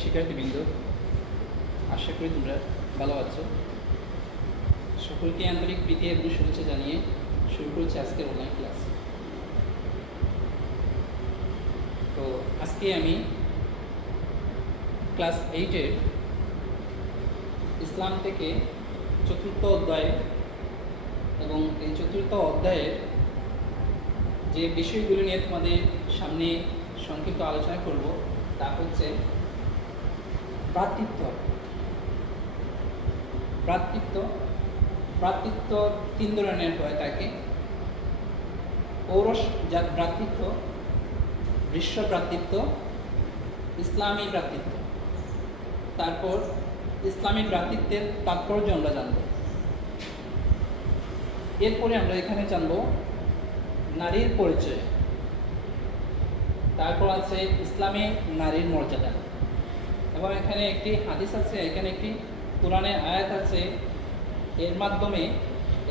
শিক্ষার্থীবৃন্দ, আশা করি তোমরা ভালো আছো। সকলকে আন্তরিক প্রীতি এবং শুভেচ্ছা জানিয়ে শুরু করেছি আজকের অনলাইন ক্লাস। তো আজকে আমি ক্লাস 8-এর ইসলাম থেকে চতুর্থ অধ্যায় এবং এই চতুর্থ অধ্যায়ের যে বিষয়গুলো নিয়ে তোমাদের সামনে সংক্ষিপ্ত আলোচনা করব তা হচ্ছে ভ্রাতৃত্ব তিন ধরনের হয়ে থাকে। পৌরসজাত ভ্রাতৃত্ব, বিশ্ব ভ্রাতৃত্ব, ইসলামী ভ্রাতৃত্ব। তারপর ইসলামী ভ্রাতৃত্বের তাৎপর্য আমরা জানব। এরপরে আমরা এখানে জানব নারীর পরিচয়। তারপর আছে ইসলামে নারীর মর্যাদা, এবং এখানে একটি হাদিস আছে, এখানে একটি কোরআনের আয়াত আছে। এর মাধ্যমে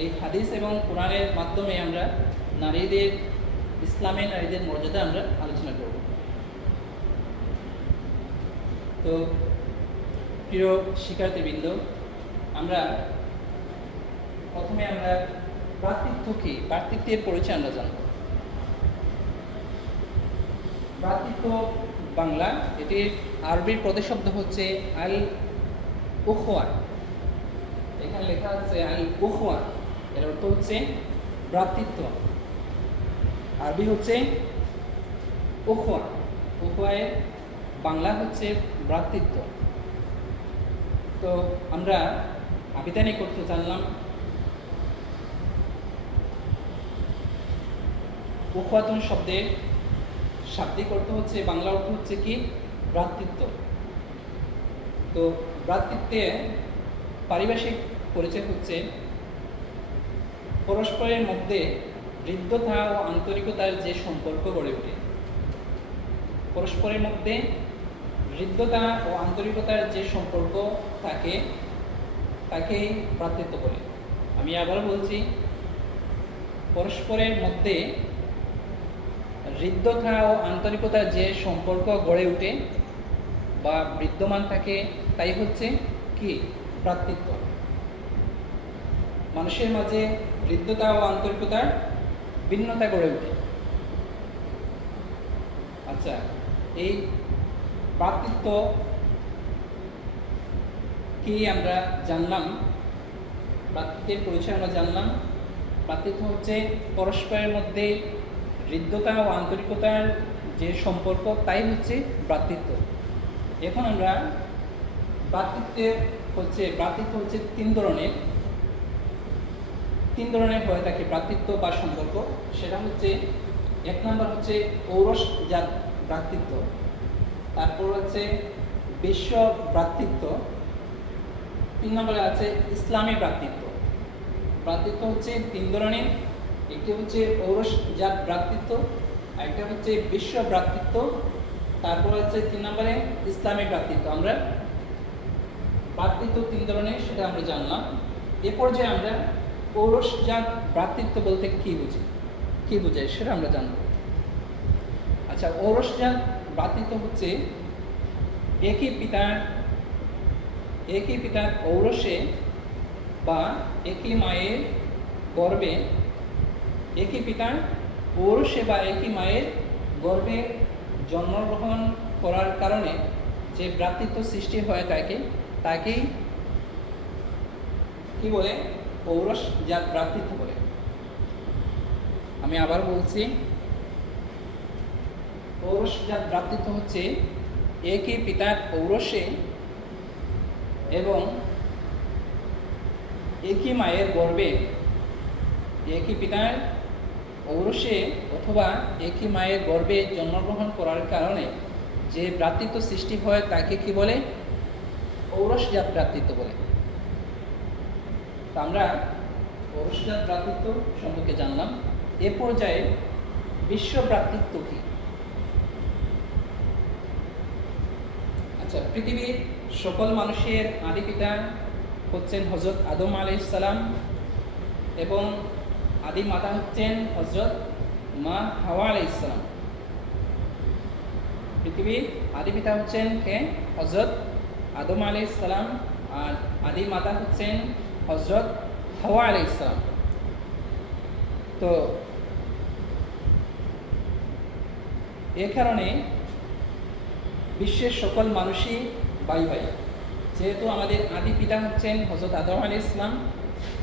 এই হাদিস এবং কোরআনের মাধ্যমে আমরা নারীদের, ইসলামে নারীদের মর্যাদা আমরা আলোচনা করব। তো প্রিয় শিক্ষার্থীবৃন্দ, প্রথমে আমরা ভ্রাতৃত্ব কি, ভ্রাতৃত্বের পরিচয় আমরা জানব। ভ্রাতৃত্ব বাংলা, এটির আরবির প্রতিশব্দ হচ্ছে আল উখওয়া। এখানে লেখা আছে আল উখওয়া, এর অর্থ হচ্ছে ভ্রাতৃত্ব। আরবি হচ্ছে উখওয়া, উখওয়ায়ের বাংলা হচ্ছে ভ্রাতৃত্ব। তো আমরা আবিধানিক অর্থ জানলাম। উখওয়াতুন শব্দের শাব্দিক অর্থ হচ্ছে, বাংলা অর্থ হচ্ছে কি, ভ্রাতৃত্ব। তো ভ্রাতৃত্বের পারিভাষিক পরিচয় হচ্ছে পরস্পরের মধ্যে হৃদ্যতা ও আন্তরিকতার যে সম্পর্ক গড়ে ওঠে। পরস্পরের মধ্যে হৃদ্যতা ও আন্তরিকতার যে সম্পর্ক থাকে তাকেই ভ্রাতৃত্ব বলে। আমি আবার বলছি, পরস্পরের মধ্যে হৃদ্যতা ও আন্তরিকতার যে সম্পর্ক গড়ে ওঠে বা বিদ্যমান থাকে তাই হচ্ছে কি, ভ্রাতৃত্ব। মানুষের মাঝে হৃদ্যতা ও আন্তরিকতার ভিন্নতা গড়ে ওঠে। আচ্ছা, এই ভ্রাতৃত্ব কি আমরা জানলাম, ভ্রাতৃত্বের পরিচয় আমরা জানলাম। ভ্রাতৃত্ব হচ্ছে পরস্পরের মধ্যে হৃদ্যতা ও আন্তরিকতার যে সম্পর্ক তাই হচ্ছে ভ্রাতৃত্ব। এখন আমরা ভ্রাতৃত্ব হচ্ছে তিন ধরনের হয়ে থাকে ভ্রাতৃত্ব বা সম্পর্ক। সেটা হচ্ছে, এক নম্বর হচ্ছে পৌরসজাত ভ্রাতৃত্ব, তারপর হচ্ছে বিশ্ব ভ্রাতৃত্ব, তিন নম্বরে আছে ইসলামী ভ্রাতৃত্ব। ভ্রাতৃত্ব হচ্ছে তিন ধরনের, একটি হচ্ছে পৌরসজাত ভ্রাতৃত্ব, আরেকটা হচ্ছে বিশ্ব ভ্রাতৃত্ব, তারপর হচ্ছে তিন নম্বরে ইসলামী ভ্রাতৃত্ব। আমরা ভ্রাতৃত্ব তিন ধরনের সেটা আমরা জানলাম। এ পর্যায়ে আমরা পৌরসজাত ভ্রাতৃত্ব বলতে কি বোঝায় সেটা আমরা জানব। আচ্ছা, পৌরসজাত ভ্রাতৃত্ব হচ্ছে একই পিতার ঔরসে বা একই মায়ের গর্ভে, একই পিতার ঔরসে বা একই মায়ের গর্ভে জন্মগ্রহণ করার কারণে যে ভ্রাতৃত্ব সৃষ্টি হয়ে থাকে তাকেই কি বলে, পৌরসজাত ভ্রাতৃত্ব বলে। আমি আবার বলছি, পৌরসজাত ভ্রাতৃত্ব হচ্ছে একই পিতার ঔরসে এবং একই মায়ের গর্ভে, একই পিতার ঔরসে অথবা একই মায়ের গর্ভে জন্মগ্রহণ করার কারণে যে ভ্রাতৃত্ব সৃষ্টি হয় তাকে কি বলে, পৌরসজাত ভ্রাতৃত্ব বলে। তো আমরা পৌরসজাত ভ্রাতৃত্ব সম্পর্কে জানলাম। এ পর্যায়ে বিশ্ব ভ্রাতৃত্ব কি? আচ্ছা, পৃথিবীর সকল মানুষের আদি পিতা হচ্ছেন হযরত আদম আলাইহিস সালাম এবং আদি মাতা হচ্ছেন হযরত মা হাওয়া আলাইহিস সালাম। পৃথিবীর আদি পিতা হচ্ছেন কে? হযরত আদম আলাইহিস সালাম। আর আদি মাতা হচ্ছেন হযরত হাওয়া আলাইহিস সালাম। তো এ কারণে বিশ্বের সকল মানুষই ভাই ভাই, যেহেতু আমাদের আদি পিতা হচ্ছেন হযরত আদম আলাইহিস সালাম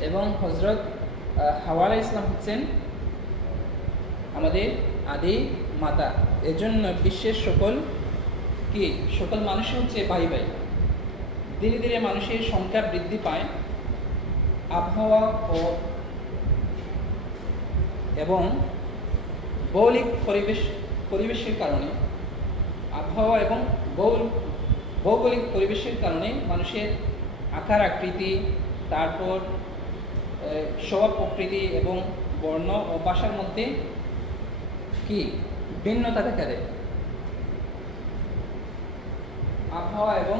এবং হযরত হাওয়া আলাইহিস সালাম হচ্ছেন আমাদের আদি মাতা, এজন্য বিশ্বের সকল মানুষই হচ্ছে ভাই ভাই। ধীরে ধীরে মানুষের সংখ্যা বৃদ্ধি পায় আবহাওয়া এবং ভৌগোলিক পরিবেশের কারণে। আবহাওয়া এবং ভৌগোলিক পরিবেশের কারণে মানুষের আকার আকৃতি, তারপর স্বভাব প্রকৃতি এবং বর্ণ ও ভাষার মধ্যে কি ভিন্নতা দেখা দেয়। আবহাওয়া এবং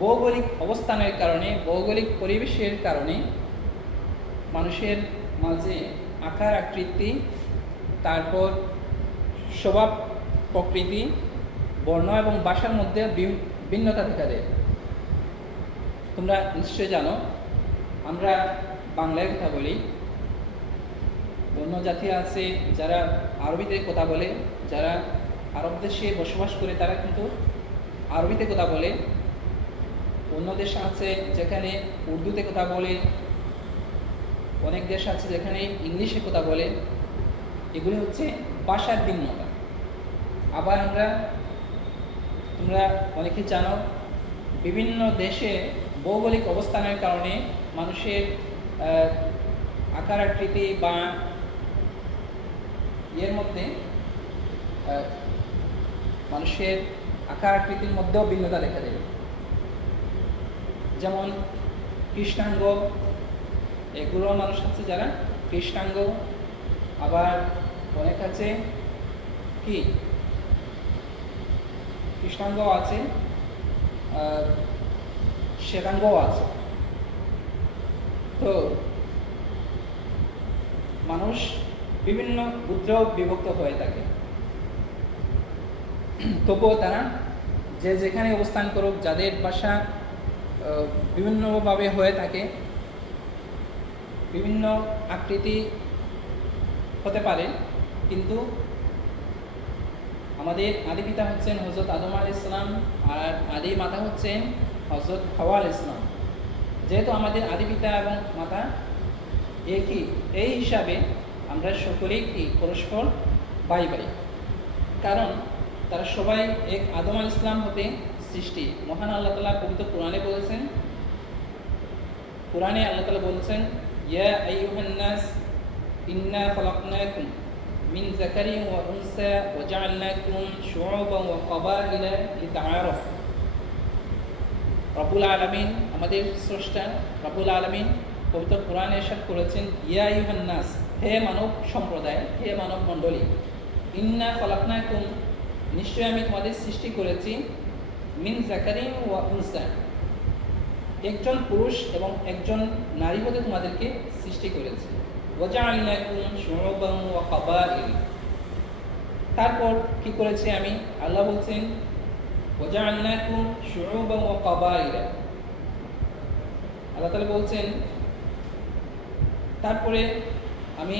ভৌগোলিক অবস্থানের কারণে, ভৌগোলিক পরিবেশের কারণে মানুষের মাঝে আকার আকৃতি, তারপর স্বভাব প্রকৃতি, বর্ণ এবং ভাষার মধ্যে ভিন্নতা দেখা দেয়। তোমরা নিশ্চয় জানো, আমরা বাংলায় কথা বলি, অন্য জাতি আছে যারা আরবিতে কথা বলে, যারা আরব দেশে বসবাস করে তারা কিন্তু আরবিতে কথা বলে। অন্য দেশ আছে যেখানে উর্দুতে কথা বলে, অনেক দেশ আছে যেখানে ইংলিশে কথা বলে। এগুলি হচ্ছে ভাষার ভিন্নতা। আবার তোমরা অনেকে জানো, বিভিন্ন দেশে ভৌগোলিক অবস্থানের কারণে মানুষের আকার আকৃতি বা এর মধ্যে মানুষের আকার আকৃতির মধ্যেও ভিন্নতা দেখা দেবে। যেমন কৃষ্ণাঙ্গ, এগুলো মানুষ আছে যারা কৃষ্ণাঙ্গ। আবার অনেক আছে কি কৃষ্ণাঙ্গও আছে, শ্বেতাঙ্গও আছে। তো মানুষ বিভিন্ন গোত্রেও বিভক্ত হয়ে থাকে। তবুও তারা যে যেখানে অবস্থান করুক, যাদের ভাষা বিভিন্নভাবে হয়ে থাকে, বিভিন্ন আকৃতি হতে পারে, কিন্তু আমাদের আদি পিতা হচ্ছেন হযরত আদম আলাইহিস সালাম আর আদি মাতা হচ্ছেন হযরত হাওয়া আলাইহিস সালাম। যেহেতু আমাদের আদি পিতা এবং মাতা একই, এই হিসাবে আমরা সকলেই কি পরস্পর ভাই ভাই, কারণ তারা সবাই এক আদম আলাইহিস সালাম হতে সৃষ্টি। মহান আল্লাহ তাআলা পবিত্র কোরআনে বলেছেন, আল্লাহ তাআলা বলছেন, ইয়া আইয়ুহান নাস ইন্না খালাকনাকুম মিন যাকারিন ওয়া উনসা ওয়া জাআলনাকুম শুউবান ওয়া ক্বাবাইলা লিতাআরাফু। রব্বুল আলামিন, আমাদের স্রষ্টা রব্বুল আলামিন পবিত্র কোরআনে ইরশাদ করেছেন, ইয়া আইয়ুহান নাস, হে মানব সম্প্রদায়, হে মানব মণ্ডলী, ইন্না খালাকনাকুম, নিশ্চয় আমি তোমাদের সৃষ্টি করেছি, মিন যাকারিন ওয়া উনসা, একজন পুরুষ এবং একজন নারী হতে তোমাদেরকে সৃষ্টি করেছি। ওয়া জাআলনাকুম শুউবান ওয়া ক্বাবাইল, তারপর কি করেছি আমি? আল্লাহ বলছেন, ওয়া জাআলনাকুম শুউবান ওয়া ক্বাবাইল, আল্লাহ তাআলা বলছেন, তারপরে আমি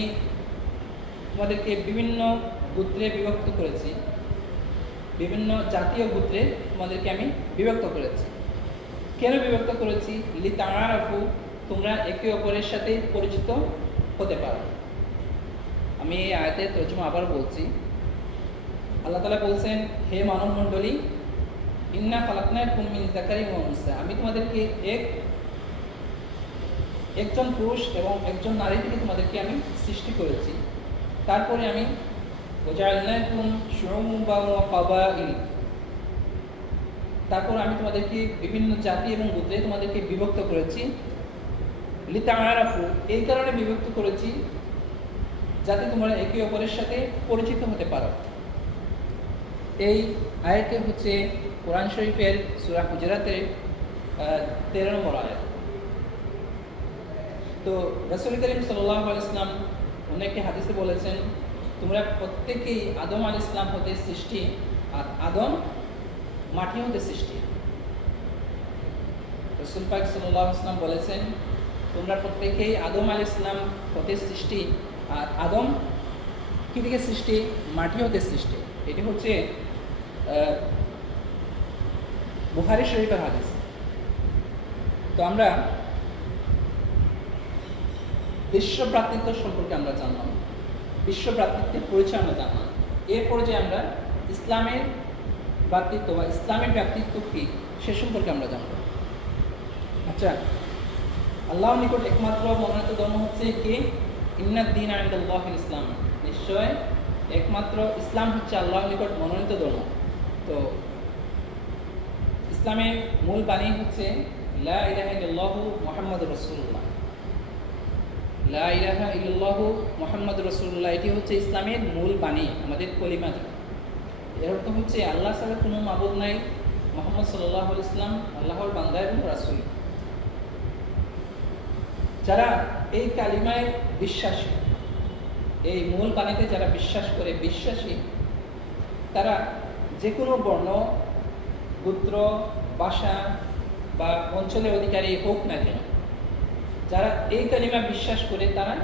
তোমাদেরকে বিভিন্ন গোত্রে বিভক্ত করেছি, বিভিন্ন জাতীয় গোত্রে তোমাদেরকে আমি বিভক্ত করেছি। কেন বিভক্ত করেছি? লিতাআরাফু, তোমরা একে অপরের সাথে পরিচিত হতে পারো। আমি এই আয়াতের তর্জমা আবার বলছি। আল্লাহ তাআলা বলছেন, হে মানব মণ্ডলী, ইন্না খালাকনাকুম মিন যাকারিন ওয়া উনসা, আমি তোমাদেরকে একজন পুরুষ এবং একজন নারী থেকে তোমাদেরকে আমি সৃষ্টি করেছি। তারপরে আমি ওয়া জাআলনাকুম শুউবান ওয়া ক্বাবাইল, তারপর আমি তোমাদেরকে বিভিন্ন জাতি এবং গোত্রে তোমাদেরকে বিভক্ত করেছি। লিতাআরাফু, এই কারণে বিভক্ত করেছি যাতে তোমরা একে অপরের সাথে পরিচিত হতে পারো। এই আয়াতটি হচ্ছে কোরআন শরীফের সূরা হুজুরাতের 13 নম্বর আয়াত। তো রাসূল করিম সাল্লাল্লাহু আলাইহি ওয়াসাল্লাম অন্য একটি হাদিসে বলেছেন, তোমরা প্রত্যেকেই আদম আলাইহিস সালাম হতে সৃষ্টি আর আদম মাটি হতে সৃষ্টি। রাসূল পাক সাল্লাল্লাহু আলাইহি ওয়াসাল্লাম বলেছেন, তোমরা প্রত্যেকেই আদম আলাইহিস সালাম হতে সৃষ্টি, আর আদম কি থেকে সৃষ্টি? মাটি হতে সৃষ্টি। এটি হচ্ছে বুখারী শরীফের হাদিস। তো আমরা বিশ্ব ভ্রাতৃত্ব সম্পর্কে আমরা জানলাম, বিশ্ব ভ্রাতৃত্বের পরিচয় আমরা জানলাম। এর পর্যায়ে আমরা ইসলামের ভ্রাতৃত্ব বা ইসলামের ভ্রাতৃত্ব কী সে সম্পর্কে আমরা জানব। আচ্ছা, আল্লাহর নিকট একমাত্র মনোনীত ধর্ম হচ্ছে কি? ইন্নাদ-দীন ইনদাল্লাহিল ইসলাম। নিশ্চয় একমাত্র ইসলাম হচ্ছে আল্লাহর নিকট মনোনীত ধর্ম। তো ইসলামের মূল বাণী হচ্ছে লা ইলাহা ইল্লাল্লাহু মুহাম্মাদুর রাসূলুল্লাহ। লা ইলাহা ইল্লাল্লাহু মুহাম্মাদুর রাসূলুল্লাহ, এটি হচ্ছে ইসলামের মূল বাণী, আমাদের কলিমা। এর অর্থ হচ্ছে আল্লাহ ছাড়া কোনো মাবুদ নাই, মুহাম্মদ সাল্লাল্লাহু আলাইহি ওয়াসাল্লাম আল্লাহর বান্দা এবং রাসূল। যারা এই কালিমায় বিশ্বাসী, এই মূল বাণীতে যারা বিশ্বাস করে বিশ্বাসী, তারা যে কোনো বর্ণ, গোত্র, ভাষা বা অঞ্চলের অধিকারী হোক না কেন, যারা এই কালিমা বিশ্বাস করে তারা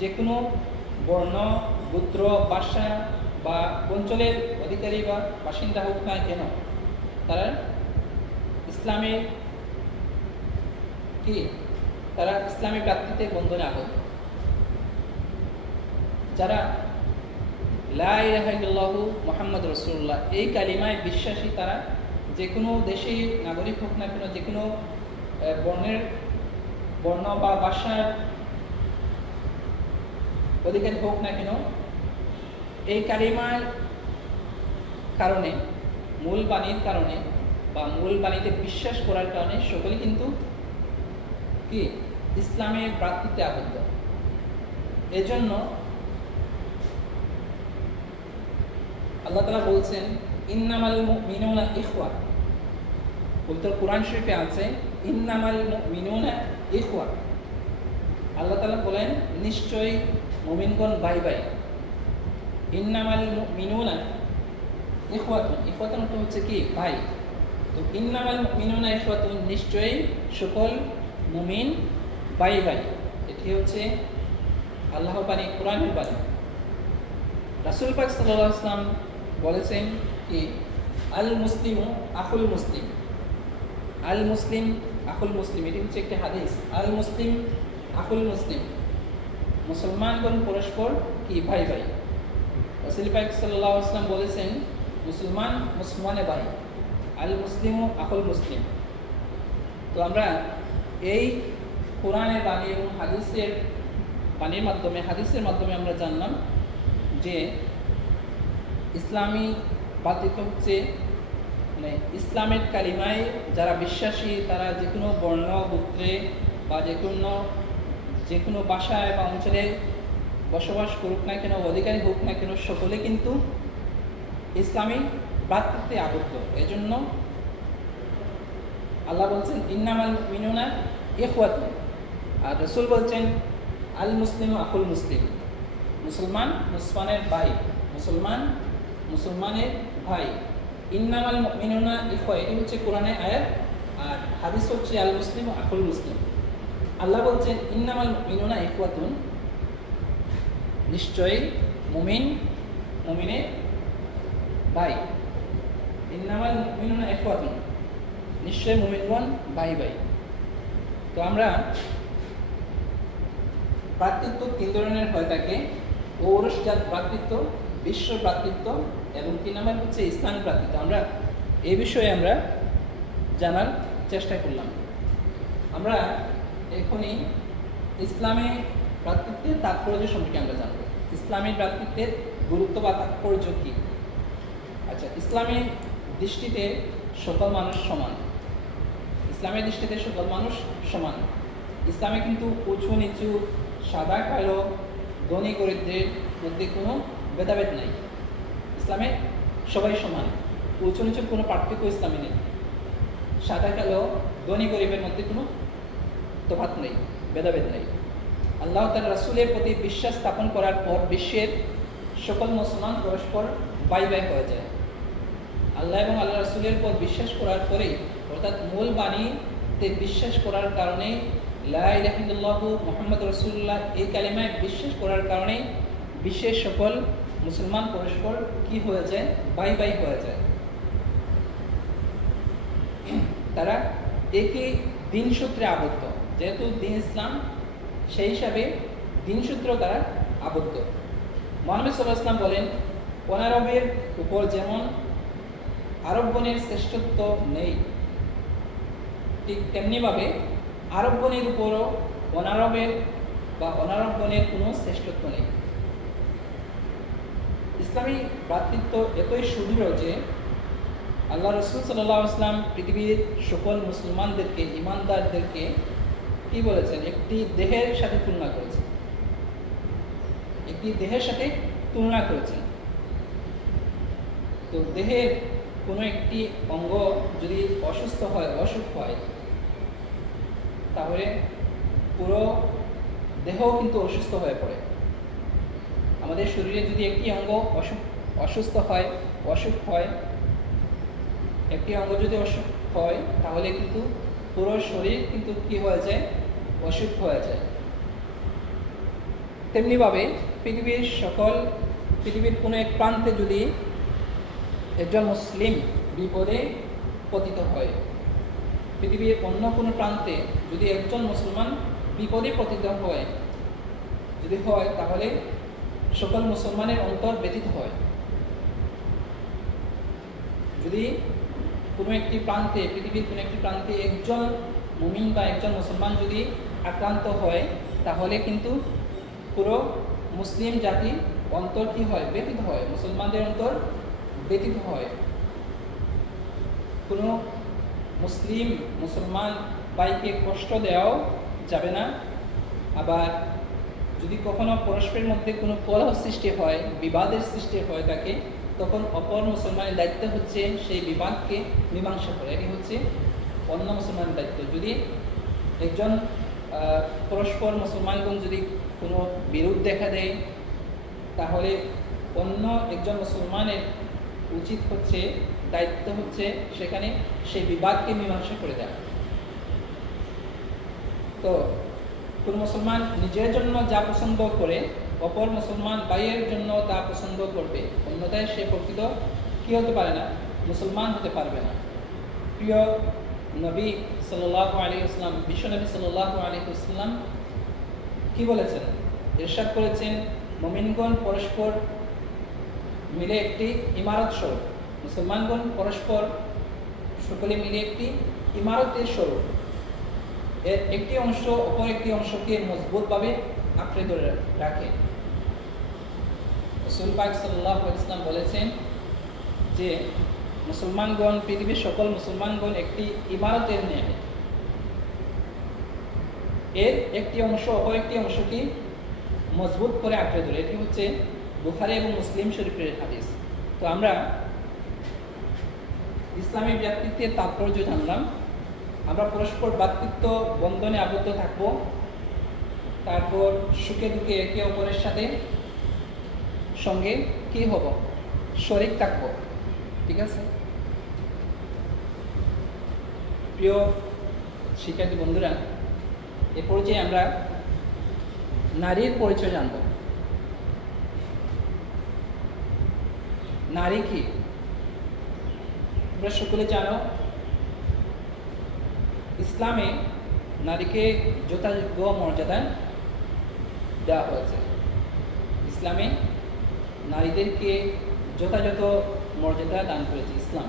যে কোনো বর্ণ, গোত্র, ভাষা বা অঞ্চলের অধিকারী বা বাসিন্দা হোক না কেন, তারা ইসলামের কি? তারা ইসলামী ভ্রাতৃত্বে বন্ধনে আবদ্ধ। যারা লা ইলাহা ইল্লাল্লাহু মুহাম্মাদুর রাসূলুল্লাহ এই কালিমায় বিশ্বাসী, তারা যে কোনো দেশের নাগরিক হোক না কেন, যে কোনো বর্ণ বা ভাষার অধিকারী হোক না কেন, এই কালিমার কারণে, মূল বাণীর কারণে বা মূল বাণীতে বিশ্বাস করার কারণে সকলে কিন্তু কি? ইসলামের ভ্রাতৃত্বে আবদ্ধ। এজন্য আল্লাহ তাআলা বলছেন ইন্নামাল মুমিনুনা ইখওয়া। পবিত্র কোরআন শরীফে আছে ইন্নামাল মুমিনুনা ইখওয়া। আল্লাহ তাআলা বলেন নিশ্চয়ই মুমিনগণ ভাই ভাই। ইন্নামাল মুমিনুনা ইখওয়াতুন, ইখওয়াতুন অর্থ হচ্ছে কি? ভাই। তো ইন্নামাল মুমিনুনা ইখওয়াতুন, নিশ্চয়ই সকল মুমিন ভাই ভাই। এটি হচ্ছে আল্লাহর বাণী, কোরআনের বাণী। রাসূল পাক সাল্লাল্লাহু আলাইহি ওয়াসাল্লাম বলেছেন কি? আল মুসলিমু আখুল মুসলিম। আল মুসলিম আখুল মুসলিম, এটি হচ্ছে একটি হাদিস। আল মুসলিম আখুল মুসলিম, মুসলমানগণ পরস্পর কি? ভাই ভাই। রাসূল পাক সাল্লাল্লাহু আলাইহি ওয়াসাল্লাম বলেছেন মুসলমান মুসলমানের ভাই। আল মুসলিমু আখুল মুসলিম। তো আমরা এই কোরআনের বাণী এবং হাদিসের বাণীর মাধ্যমে, হাদিসের মাধ্যমে আমরা জানলাম যে ইসলামী ভ্রাতৃত্ব হচ্ছে মানে ইসলামের কালিমায় যারা বিশ্বাসী, তারা যে কোনো বর্ণ, গোত্রে বা যে কোনো ভাষায় বা অঞ্চলে বসবাস করুক না কেন, অধিকারী হোক না কেন, সকলে কিন্তু ইসলামী ভ্রাতৃত্বে আবদ্ধ। এজন্য আল্লাহ বলছেন ইন্নামাল মুমিনুনা ইখওয়াতুন, আর রাসূল বলছেন আল মুসলিমু আখুল মুসলিম। মুসলমান মুসলমানের ভাই, মুসলমান মুসলমানের ভাই। ইন্নামাল মুমিনুনা ইখওয়া, এটি হচ্ছে কোরআনের আয়াত, আর হাদিস হচ্ছে আল মুসলিমু আখুল মুসলিম। আল্লাহ বলছেন ইন্নামাল মুমিনুনা ইখওয়াতুন, নিশ্চয়ই মুমিন মুমিনের ভাই। ইন্নামাল মুমিনুনা ইখওয়াতুন, নিশ্চয়ই মুমিনগণ ভাই ভাই। তো আমরা ভ্রাতৃত্ব তিন ধরনের হয়ে থাকে: ঔরসজাত ভ্রাতৃত্ব, বিশ্ব ভ্রাতৃত্ব এবং 3 নম্বর হচ্ছে ইসলামী ভ্রাতৃত্ব। আমরা এই বিষয়ে আমরা জানার চেষ্টা করলাম। আমরা এখনই ইসলামী ভ্রাতৃত্বের তাৎপর্য সম্পর্কে আমরা জানব। ইসলামী ভ্রাতৃত্বের গুরুত্ব বা তাৎপর্য কী? আচ্ছা, ইসলামের দৃষ্টিতে সকল মানুষ সমান। ইসলামের দৃষ্টিতে সকল মানুষ সমান। ইসলামে কিন্তু উঁচু নিচু, সাদা কালো, ধনী গরিবদের মধ্যে কোনো ভেদাভেদ নাই। ইসলামে সবাই সমান, উঁচু নিচুর কোনো পার্থক্য ইসলামে নেই। সাদা কালো, ধনী গরিবের মধ্যে কোনো তফাৎ নেই, ভেদাভেদ নেই। আল্লাহ তার রাসূলের প্রতি বিশ্বাস স্থাপন করার পর বিশ্বের সকল মুসলমান পরস্পর ভাই ভাই হয়ে যায়। আল্লাহ এবং আল্লাহ রাসূলের উপর বিশ্বাস করার পরেই, অর্থাৎ মূল বাণীতে বিশ্বাস করার কারণে, লা ইলাহা ইল্লাল্লাহু মুহাম্মাদুর রাসূলুল্লাহ এই কালিমায় বিশ্বাস করার কারণে বিশ্বের সকল মুসলমান পরস্পর কি হয়ে যায়, বাই বাই হয়ে যায়। তারা একই দিন সূত্রে আবদ্ধ, যেহেতু দিন ইসলাম, সেই হিসাবে দিন সূত্র তারা আবদ্ধ। মুহাম্মদ সাল্লাল্লাহু আলাইহি ওয়াসাল্লাম বলেন, অনারবের উপর যেমন আরবগণের শ্রেষ্ঠত্ব নেই, ঠিক তেমনিভাবে আরবগণের উপরও অনারবের বা অনারবগণের কোনো শ্রেষ্ঠত্ব নেই। ইসলামী ভ্রাতৃত্ব এতই সুদৃঢ় যে আল্লাহ রাসূল সাল্লাল্লাহু আলাইহি ওয়াসাল্লাম পৃথিবীর সকল মুসলমানদেরকে, ঈমানদারদেরকে কি বলেছেন, একটি দেহের সাথে তুলনা করেছেন, একটি দেহের সাথে তুলনা করেছেন। তো দেহের কোনো একটি অঙ্গ যদি অসুস্থ হয়, অসুখ হয়, তাহলে পুরো দেহ কিন্তু অসুস্থ হয়ে পড়ে। আমাদের শরীরে যদি একটি অঙ্গ অসুস্থ হয়, অসুখ হয়, একটি অঙ্গ যদি অসুখ হয়, তাহলে কিন্তু পুরো শরীর কিন্তু কি হয়ে যায়, অসুখ হয়ে যায়। তেমনিভাবে পৃথিবীর কোনো এক প্রান্তে যদি একজন মুসলিম বিপদে পতিত হয়, পৃথিবীর অন্য কোনো প্রান্তে যদি একজন মুসলমান বিপদে পতিত হয়, তাহলে সকল মুসলমানের অন্তর ব্যথিত হয়। যদি কোনো একটি প্রান্তে, পৃথিবীর কোনো একটি প্রান্তে একজন মুমিন বা একজন মুসলমান যদি আক্রান্ত হয়, তাহলে কিন্তু পুরো মুসলিম জাতি অন্তর কি হয়, ব্যথিত হয়, মুসলমানদের অন্তর ব্যথিত হয়। কোনো মুসলমান ভাইকে কষ্ট দেওয়াও যাবে না। আবার যদি কখনো পরস্পরের মধ্যে কোনো কলহ সৃষ্টি হয়, বিবাদের সৃষ্টি হয় থাকে, তখন অপর মুসলমানের দায়িত্ব হচ্ছে সেই বিবাদকে মীমাংসা করা। এটি হচ্ছে অন্য মুসলমানের দায়িত্ব। যদি একজন পরস্পর মুসলমানগণ যদি কোনো বিরোধ দেখা দেয়, তাহলে অন্য একজন মুসলমানের উচিত হচ্ছে, দায়িত্ব হচ্ছে সেখানে সেই বিবাদকে মীমাংসা করে দেওয়া। তো কোন মুসলমান নিজের জন্য যা পছন্দ করে, অপর মুসলমান ভাইয়ের জন্য তা পছন্দ করবে, অন্যথায় সে প্রকৃত কি হতে পারে না, মুসলমান হতে পারবে না। প্রিয় নবী সাল্লাল্লাহু আলাইহি ওয়াসাল্লাম, বিশ্বনবী সাল্লাল্লাহু আলাইহি ওয়াসাল্লাম কি বলেছেন, ইরশাদ করেছেন, মুমিনগণ পরস্পর মিলে একটি ইমারত স্বরূপ, মুসলমানগণ পরস্পর সকলে মিলে একটি ইমারতের স্বরূপ। এর একটি অংশ অপর একটি অংশকে মজবুতভাবে আঁকড়ে ধরে রাখে। রাসূল পাক সাল্লাল্লাহু আলাইহি ওয়াসাল্লাম বলেছেন যে মুসলমানগণ, পৃথিবীর সকল মুসলমানগণ একটি ইমারতের ন্যায়, এর একটি অংশ অপর একটি অংশকে মজবুত করে আঁকড়ে ধরে। এটি হচ্ছে বুখারী এবং মুসলিম শরীফের হাদিস। তো আমরা ইসলামী ভ্রাতৃত্বের তাৎপর্য জানলাম। আমরা পরস্পর ভ্রাতৃত্ব বন্ধনে আবদ্ধ থাকব, তারপর সুখে দুঃখে একে অপরের সাথে সঙ্গে কি হব, শরীক থাকব। ঠিক আছে প্রিয় শিক্ষার্থী বন্ধুরা, এ পর্যায়ে আমরা নারীর পরিচয় জানব। নারী কি? তোমরা সকলে জানো, ইসলামে নারীকে যথাযোগ্য মর্যাদা দেওয়া হয়েছে। ইসলামে নারীদেরকে যথাযথ মর্যাদা দান করেছে ইসলাম।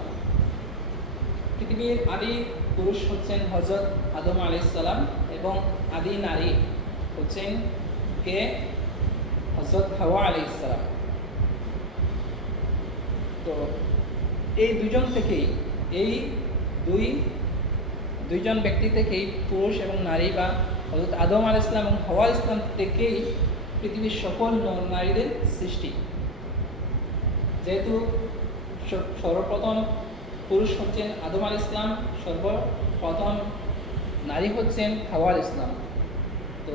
পৃথিবীর আদি পুরুষ হচ্ছেন হযরত আদম আলাইহিস সালাম এবং আদি নারী হচ্ছেন কে, হযরত হাওয়া আলাইহিস সালাম। তো এই দুজন থেকেই, এই দুইজন ব্যক্তি থেকেই, পুরুষ এবং নারী বা হযরত আদম আলাইহিস সালাম এবং হাওয়া আলাইহিস সালাম থেকেই পৃথিবীর সকল নারীদের সৃষ্টি। যেহেতু সর্বপ্রথম পুরুষ হচ্ছেন আদম আলাইহিস সালাম, সর্বপ্রথম নারী হচ্ছেন হাওয়া আলাইহিস সালাম। তো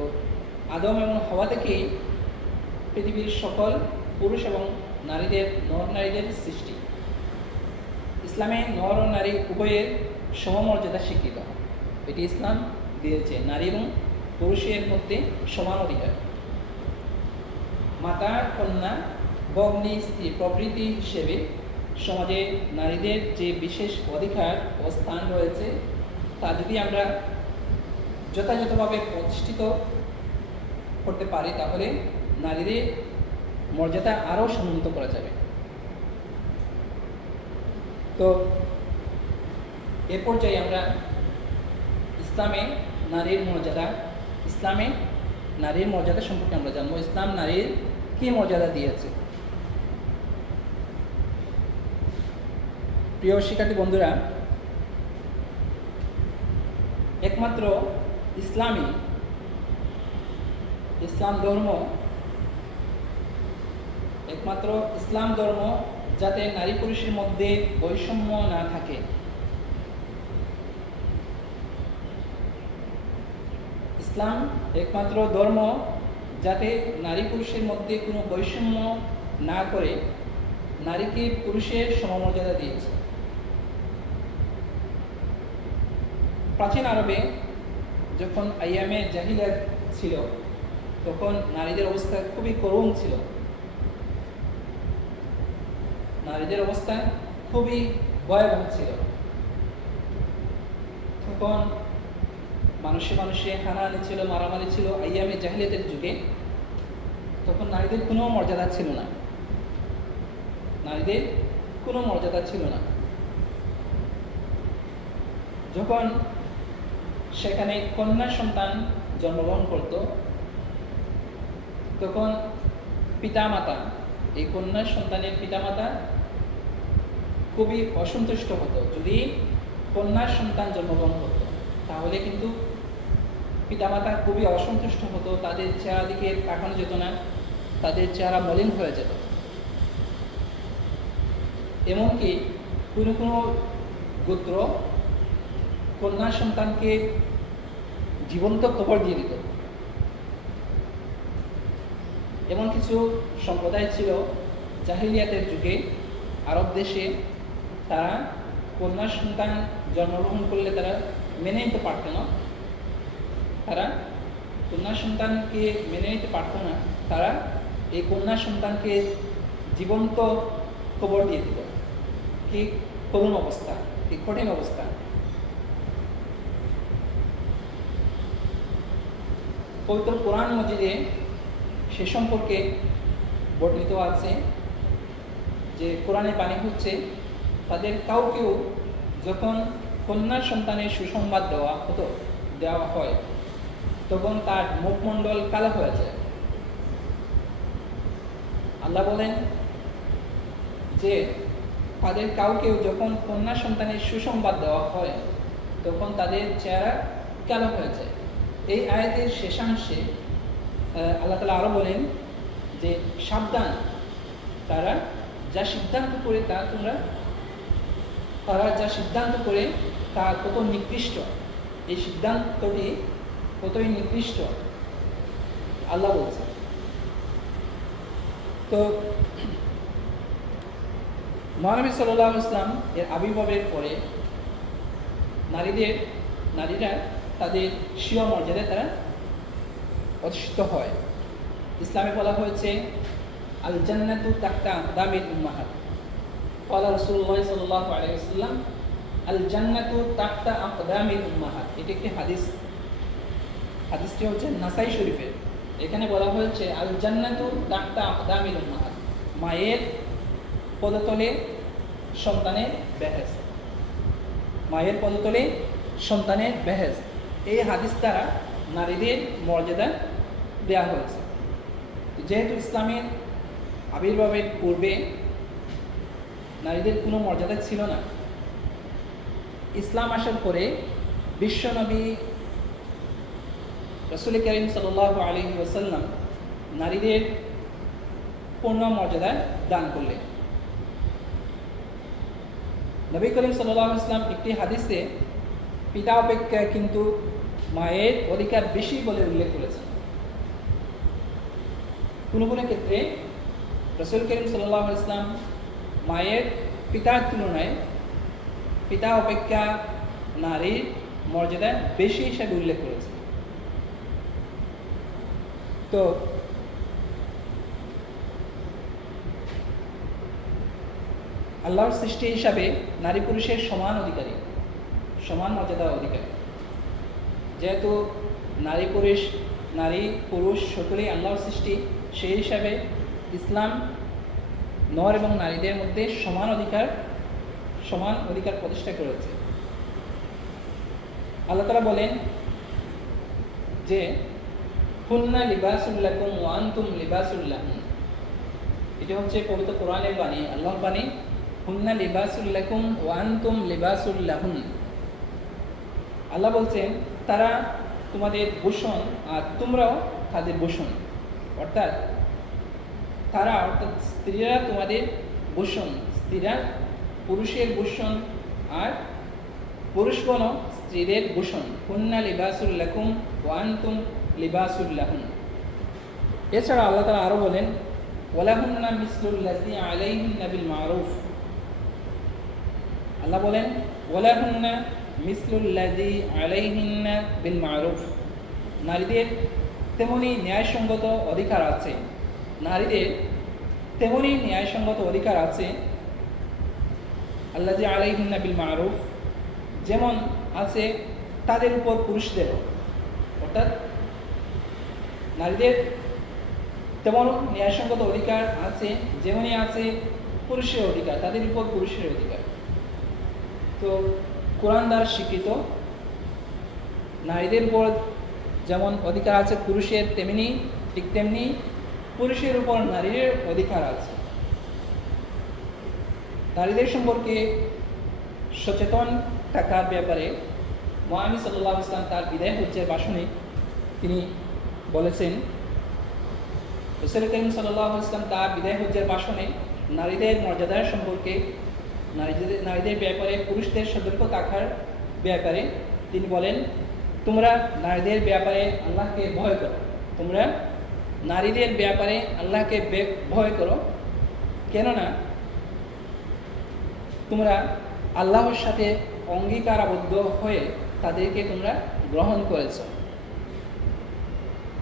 আদম এবং হাওয়া থেকেই পৃথিবীর সকল পুরুষ এবং নারীদের, নর নারীদের সৃষ্টি। ইসলামে নর ও নারী উভয়ের সমমর্যাদা স্বীকৃত। এটি ইসলাম দিয়েছে নারী এবং পুরুষের মধ্যে সমান অধিকার। মাতা, কন্যা, ভগ্নী, স্ত্রী প্রভৃতি হিসেবে সমাজে নারীদের যে বিশেষ অধিকার ও স্থান রয়েছে তা যদি আমরা যথাযথভাবে প্রতিষ্ঠিত করতে পারি তাহলে নারীদের মর্যাদা আরও সমুন্নত করা যাবে। তো এ পর্যায়ে আমরা ইসলামে নারীর মর্যাদা সম্পর্কে আমরা জানবো। ইসলাম নারীর কি মর্যাদা দিয়েছে। প্রিয় শিক্ষার্থী বন্ধুরা, একমাত্র ইসলাম ধর্ম যাতে নারী পুরুষের মধ্যে বৈষম্য না থাকে, ইসলাম একমাত্র ধর্ম যাতে নারী পুরুষের মধ্যে কোনো বৈষম্য না করে নারীকে পুরুষের সমমর্যাদা দিয়েছে। প্রাচীন আরবে যখন আইয়ামে জাহিলিয়াত ছিল তখন নারীদের অবস্থা খুবই করুণ ছিল, নারীদের অবস্থা খুবই ভয়াবহ ছিল। তখন মানুষে হানাহানি ছিল, মারামারি ছিল আইয়ামে জাহিলিয়াতের যুগে। তখন নারীদের কোনো মর্যাদা ছিল না। যখন সেখানে কন্যা সন্তান জন্মগ্রহণ করত তখন এই কন্যা সন্তানের পিতামাতা খুবই অসন্তুষ্ট হতো। যদি কন্যা সন্তান জন্মগ্রহণ করত তাহলে কিন্তু পিতামাতা খুবই অসন্তুষ্ট হতো, তাদের চেহারা দিকে তাকানো যেত না, তাদের চেহারা মলিন হয়ে যেত। এমনকি কোনো কোনো গোত্র কন্যা সন্তানকে জীবন্ত কবর দিয়ে দিত। এমন কিছু সম্প্রদায় ছিল জাহিলিয়াতের যুগে আরব দেশে, তারা কন্যা সন্তান জন্মগ্রহণ করলে তারা মেনে নিতে পারত না। তারা এই কন্যা সন্তানকে জীবন্ত কবর দিয়ে দিত। কি করুণ অবস্থা, কি কঠিন অবস্থা। পবিত্র কোরআন মজিদে সে সম্পর্কে বর্ণিত আছে যে কোরআনের বাণী হচ্ছে, তাদের কাউকেও যখন কন্যা সন্তানের সুসংবাদ দেওয়া হয় তখন তার মুখমণ্ডল কালো হয়ে যায়। আল্লাহ বলেন যে তাদের কাউকেও যখন কন্যা সন্তানের সুসংবাদ দেওয়া হয় তখন তাদের চেহারা কালো হয়ে যায়। এই আয়াতের শেষাংশে আল্লাহ তাআলা আরো বলেন যে সাবধান, তারা যা সিদ্ধান্ত করে তা কত নিকৃষ্ট, এই সিদ্ধান্তটি কতই নিকৃষ্ট আল্লাহ বলছে। তো মহানবী সাল্লাল্লাহু আলাইহি ওয়াসাল্লাম এর আবির্ভাবের পরে নারীরা তাদের স্বীয় মর্যাদায় তারা অধিষ্ঠিত হয়। ইসলামে বলা হয়েছে আল জান্নাতু তাহতা আকদামিল উম্মাহাত। ক্বালা রাসূলুল্লাহ সাল্লাল্লাহু আলাইহি ওয়াসাল্লাম আল জান্নাতু তাহতা আকদামিল উম্মাহাত। এটি একটি হাদিসটি হচ্ছে নাসাই শরীফের। এখানে বলা হয়েছে আল জান্নাতু তাহতা আকদামিল উম্মাহাত, মায়ের পদতলে সন্তানের বেহেশত। এই হাদিস দ্বারা নারীদের মর্যাদা দেওয়া হয়েছে। যেহেতু ইসলামের আবির্ভাবের পূর্বে নারীদের কোনো মর্যাদা ছিল না, ইসলাম আসার পরে বিশ্বনবী রাসূল করিম সাল্লাল্লাহু আলাইহি ওয়াসাল্লাম নারীদের পূর্ণ মর্যাদা দান করলেন। নবী করিম সাল্লাল্লাহু আলাইহি ওয়াসাল্লাম একটি হাদিসে পিতা অপেক্ষা কিন্তু মায়ের অধিকার বেশি বলে উল্লেখ করেছেন। কোনো কোনো ক্ষেত্রে রাসূল করিম সাল্লাল্লাহু আলাইহি ওয়াসাল্লাম মায়ের পিতার তুলনায় পিতা অপেক্ষা নারীর মর্যাদা বেশি হিসাবে উল্লেখ করেছে। তো আল্লাহর সৃষ্টি হিসাবে নারী পুরুষের সমান অধিকারী, সমান মর্যাদার অধিকারী। যেহেতু নারী পুরুষ সকলেই আল্লাহর সৃষ্টি, সেই হিসাবে ইসলাম নর এবং নারীদের মধ্যে সমান অধিকার প্রতিষ্ঠা করেছে। আল্লাহ তাআলা বলেন যে হুন্না লিবাসুল লাকুম ওয়া আনতুম লিবাসুল লাহুন। এটা হচ্ছে পবিত্র কোরআনের বাণী, আল্লাহর বাণী। হুন্না লিবাসুল লাকুম ওয়া আনতুম লিবাসুল লাহুন। আল্লাহ বলছেন তারা তোমাদের ভূষণ আর তোমরাও তাদের ভূষণ। অর্থাৎ স্ত্রীরা তোমাদের ভূষণ, স্ত্রীরা পুরুষের ভূষণ আর পুরুষগণ স্ত্রীদের ভূষণ। হুন্না লিবাসুল লাকুম ওয়া আনতুম লিবাসুল লাহুন। এছাড়া আল্লাহ তাআলা আরও বলেন ওয়ালাহুন্না মিসলুল্লাযী আলাইহিন্না বিল মারুফ। আল্লাহ বলেন ওয়ালাহুন্না মিসলুল্লাযী আলাইহিন্না বিল মারুফ। নারীদের তেমনি ন্যায়সঙ্গত অধিকার আছে, নারীদের তেমনি ন্যায়সঙ্গত অধিকার আছে আল্লাযী আলাইহিন্না বিল মারুফ, যেমন আছে তাদের উপর পুরুষদেরও। অর্থাৎ নারীদের তেমন ন্যায়সঙ্গত অধিকার আছে যেমনই আছে পুরুষের অধিকার, তাদের উপর পুরুষের অধিকার। তো কোরআন দ্বারা স্বীকৃত নারীদের উপর যেমন অধিকার আছে পুরুষের, ঠিক তেমনি পুরুষের উপর নারীর অধিকার আছে। নারীদের সম্পর্কে সচেতন থাকার ব্যাপারে মহানবী সাল্লাল্লাহু আলাইহি ওয়াসাল্লাম তার বিদায় হজ্জের ভাষণে তিনি বলেছেন, রাসূল করিম সাল্লাল্লাহু আলাইহি ওয়াসাল্লাম তার বিদায় হজ্জের ভাষণে নারীদের মর্যাদার সম্পর্কে, নারীদের ব্যাপারে পুরুষদের সতর্ক থাকার ব্যাপারে তিনি বলেন, তোমরা নারীদের ব্যাপারে আল্লাহকে ভয় করো, তোমরা নারীদের ব্যাপারে আল্লাহকে ভয় করো, কেননা তোমরা আল্লাহর সাথে অঙ্গীকারাবদ্ধ হয়ে তাদেরকে তোমরা গ্রহণ করেছ।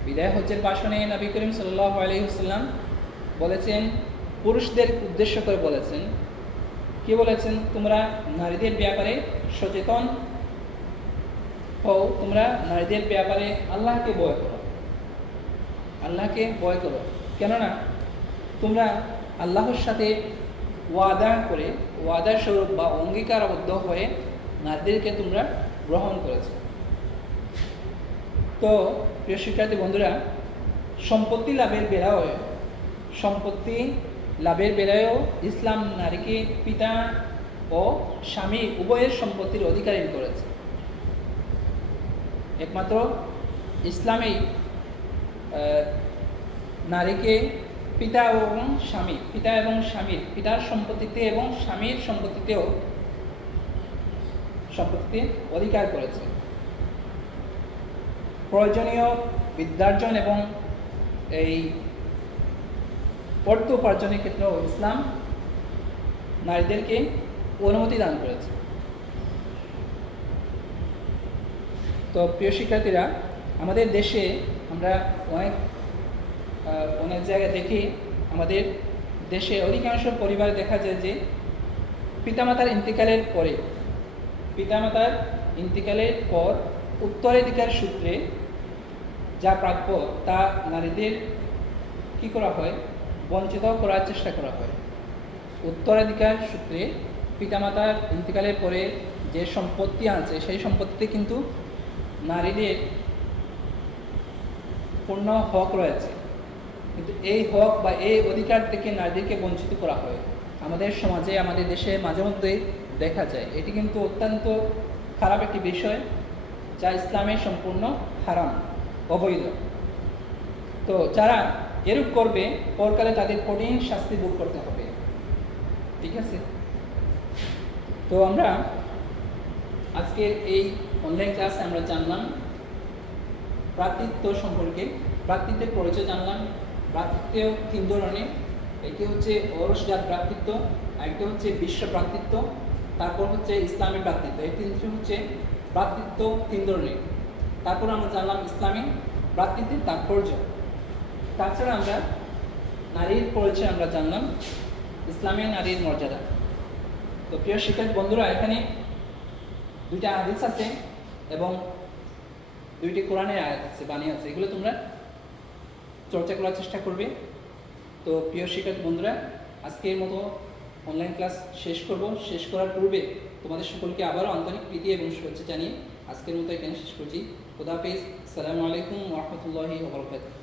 বিদায় হজ্জের ভাষণে নবী করিম সাল্লাল্লাহু আলাইহি ওয়াসাল্লাম বলেছেন, পুরুষদের উদ্দেশ্য করে বলেছেন, কি বলেছেন? তোমরা নারীদের ব্যাপারে সচেতন হও, তোমরা নারীদের ব্যাপারে আল্লাহকে ভয় করো, আল্লাহকে ভয় করো, কেননা তোমরা আল্লাহর সাথে ওয়াদার স্বরূপ বা অঙ্গীকারাবদ্ধ হয়ে নারীদেরকে তোমরা গ্রহণ করেছো। তো প্রিয় শিক্ষার্থী বন্ধুরা, সম্পত্তি লাভের বেলায়ও ইসলাম নারীকে পিতা ও স্বামী উভয়ের সম্পত্তির অধিকারী করেছে। একমাত্র ইসলামেই নারীকে পিতা এবং পিতার সম্পত্তিতে এবং স্বামীর সম্পত্তিতে অধিকার করেছে। প্রয়োজনীয় বিদ্যার্জন এবং এই অর্থ উপার্জনের ক্ষেত্রেও ইসলাম নারীদেরকে অনুমতি দান করেছে। তো প্রিয় শিক্ষার্থীরা, আমাদের দেশে আমরা অনেক জায়গায় দেখি, আমাদের দেশে অধিকাংশ পরিবারে দেখা যায় যে পিতামাতার ইন্তিকালের পর উত্তরাধিকার সূত্রে যা প্রাপ্য তা নারীদের কি করা হয়? বঞ্চিত করার চেষ্টা করা হয়। উত্তরাধিকার সূত্রে পিতামাতার ইন্তিকালের পরে যে সম্পত্তি আছে সেই সম্পত্তিতে কিন্তু নারীদের পূর্ণ হক রয়েছে, কিন্তু এই হক বা এই অধিকার থেকে নারীদেরকে বঞ্চিত করা হয়। আমাদের সমাজে, আমাদের দেশে মাঝে মধ্যে দেখা যায়। এটি কিন্তু অত্যন্ত খারাপ একটি বিষয়, যা ইসলামে সম্পূর্ণ হারাম, অবৈধ। তো যারা এরূপ করবে পরকালে তাদের কঠিন শাস্তি ভোগ করতে হবে। ঠিক আছে? তো আমরা আজকের এই অনলাইন ক্লাসে আমরা জানলাম ভ্রাতৃত্ব সম্পর্কে, ভ্রাতৃত্বের পরিচয় জানলাম। ভ্রাতৃত্ব 3 ধরনের, একটি হচ্ছে ঔরসজাত ভ্রাতৃত্ব, আরেকটি হচ্ছে বিশ্ব ভ্রাতৃত্ব, তারপর হচ্ছে ইসলামী ভ্রাতৃত্ব। এই তিনটি হচ্ছে ভ্রাতৃত্ব তিন ধরনের। তারপর আমরা জানলাম ইসলামী ভ্রাতৃত্বের তাৎপর্য। তাছাড়া আমরা নারীর পরিচয় আমরা জানলাম, ইসলামী নারীর মর্যাদা। তো প্রিয় শিক্ষার্থী বন্ধুরা, এখানে দুইটা হাদিস আছে এবং দুইটি কোরআনের আয়াত আছে, বাণী আছে, এগুলো তোমরা চর্চা করার চেষ্টা করবে। তো প্রিয় শিক্ষার্থী বন্ধুরা, আজকের মতো অনলাইন ক্লাস শেষ করব। শেষ করার পূর্বে তোমাদের সকলকে আবারও আন্তরিক প্রীতি এবং শুভেচ্ছা জানিয়ে আজকের মতো এখানে শেষ করছি। খোদা হাফেজ। আসসালামু আলাইকুম ওয়া রাহমাতুল্লাহি ওয়া বারাকাতুহু।